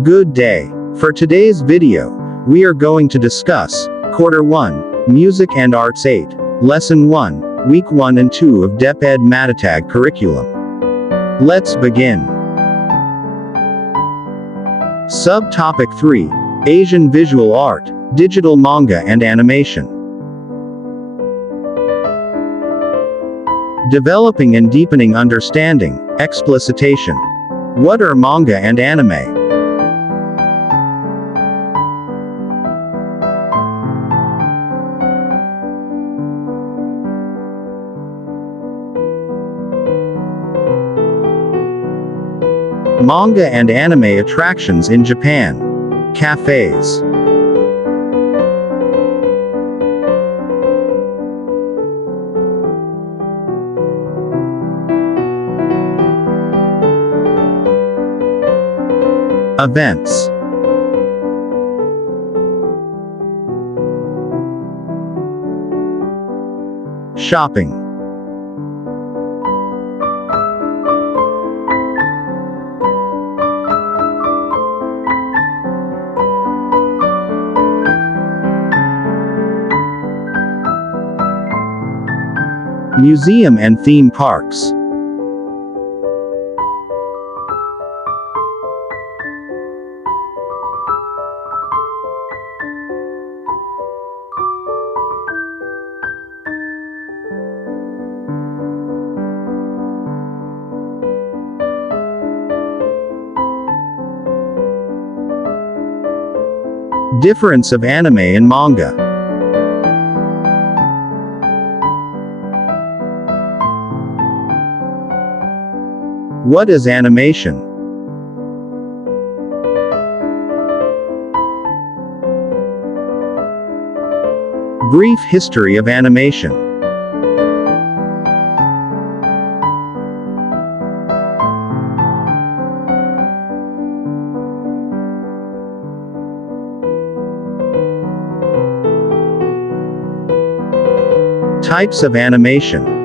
Good day. For today's video, we are going to discuss Quarter 1, Music and Arts 8, Lesson 1, Week 1 and 2 of Deped Matatag curriculum. Let's begin. Subtopic 3, Asian Visual Art, Digital Manga and Animation. Developing and deepening understanding, explicitation. What are manga and anime? Manga and anime attractions in Japan. Cafes. Events. Shopping. Museum and theme parks. Difference of anime and manga. What is animation? Brief history of animation. Types of animation.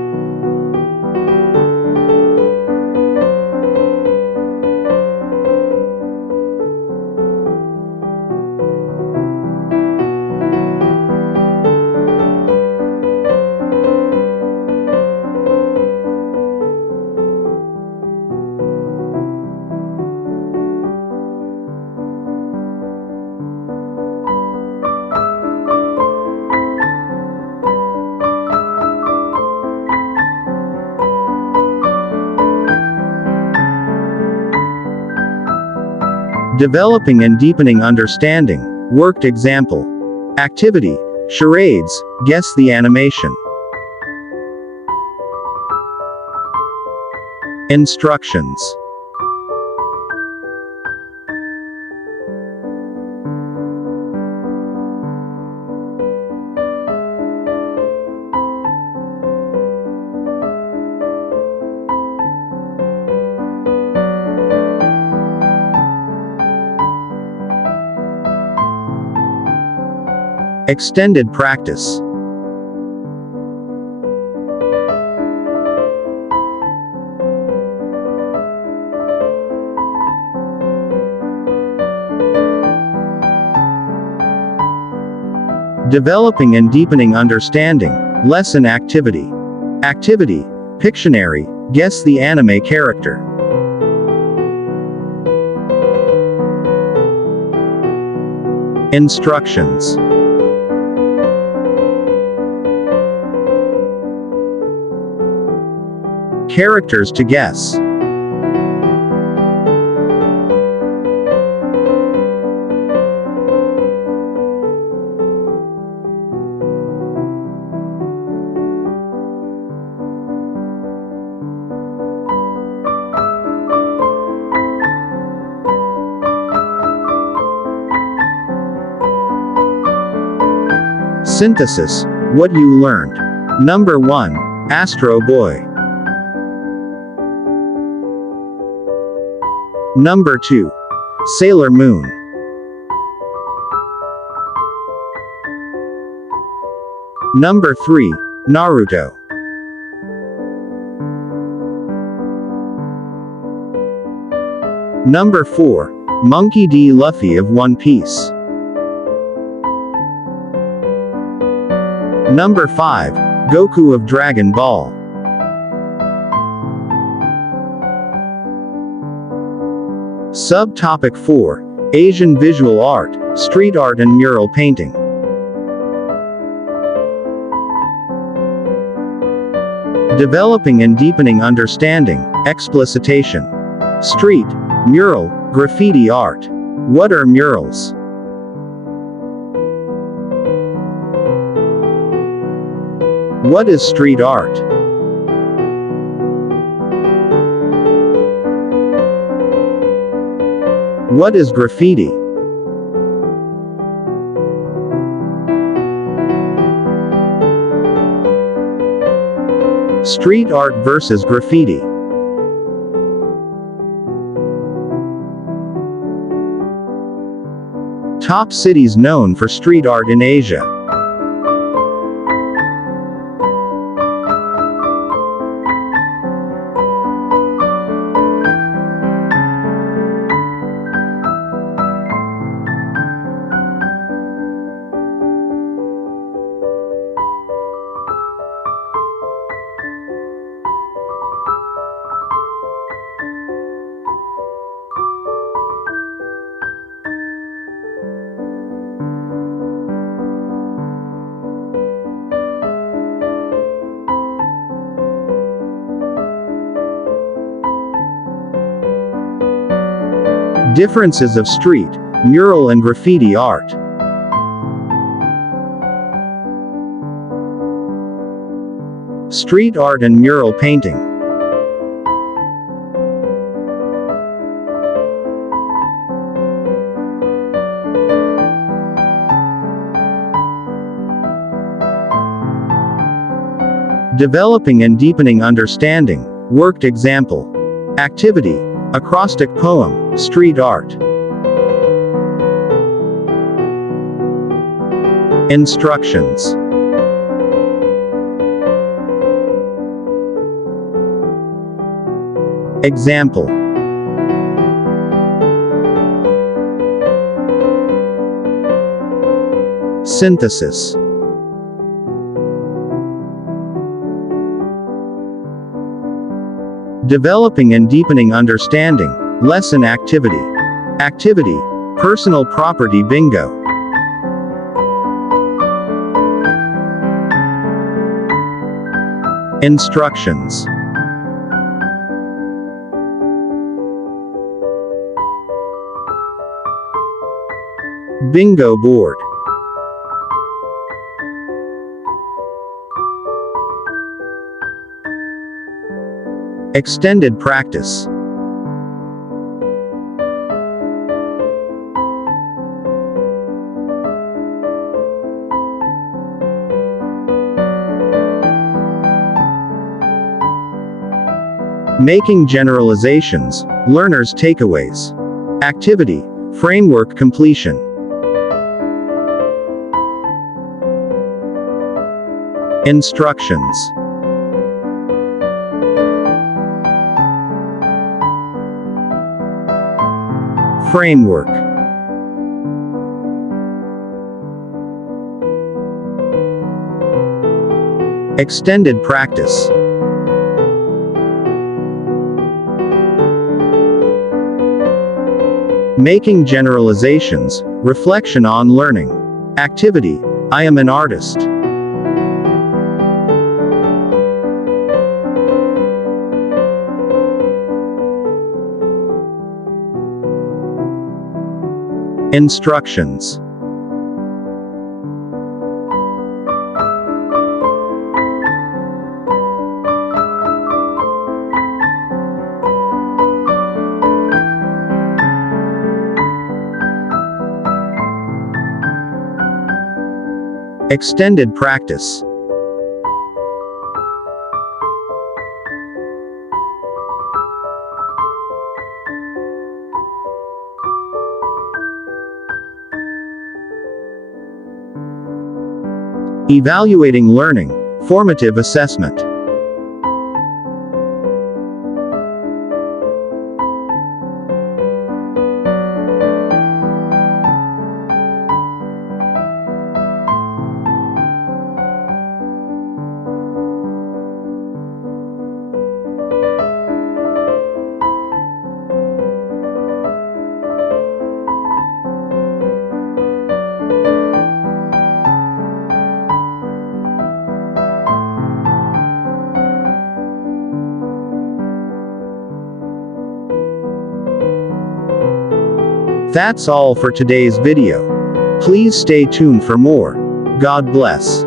Developing and deepening understanding. Worked example. Activity. Charades. Guess the animation. Instructions. Extended practice. Developing and deepening understanding. Lesson activity. Activity. Pictionary. Guess the anime character. Instructions. Characters to guess. Synthesis. What you learned. Number 1. Astro Boy. Number 2. Sailor Moon. Number 3. Naruto. Number 4. Monkey D. Luffy of One Piece. Number 5. Goku of Dragon Ball. Subtopic 4. Asian Visual Art, Street Art and Mural Painting. Developing and deepening understanding, explicitation. Street, mural, graffiti art. What are murals? What is street art? What is graffiti? Street art versus graffiti. Top cities known for street art in Asia. Differences of street, mural and graffiti art. Street art and mural painting. Developing and deepening understanding, worked example. Activity, acrostic poem, street art. Instructions. Example. Synthesis. Developing and deepening understanding, lesson activity. Activity, personal property bingo. Instructions. Bingo board. Extended practice. Making generalizations, learners' takeaways. Activity, framework completion. Instructions. Framework. Extended practice. Making generalizations, reflection on learning. Activity, I am an artist. Instructions. Extended practice. Evaluating learning, formative assessment. That's all for today's video. Please stay tuned for more. God bless.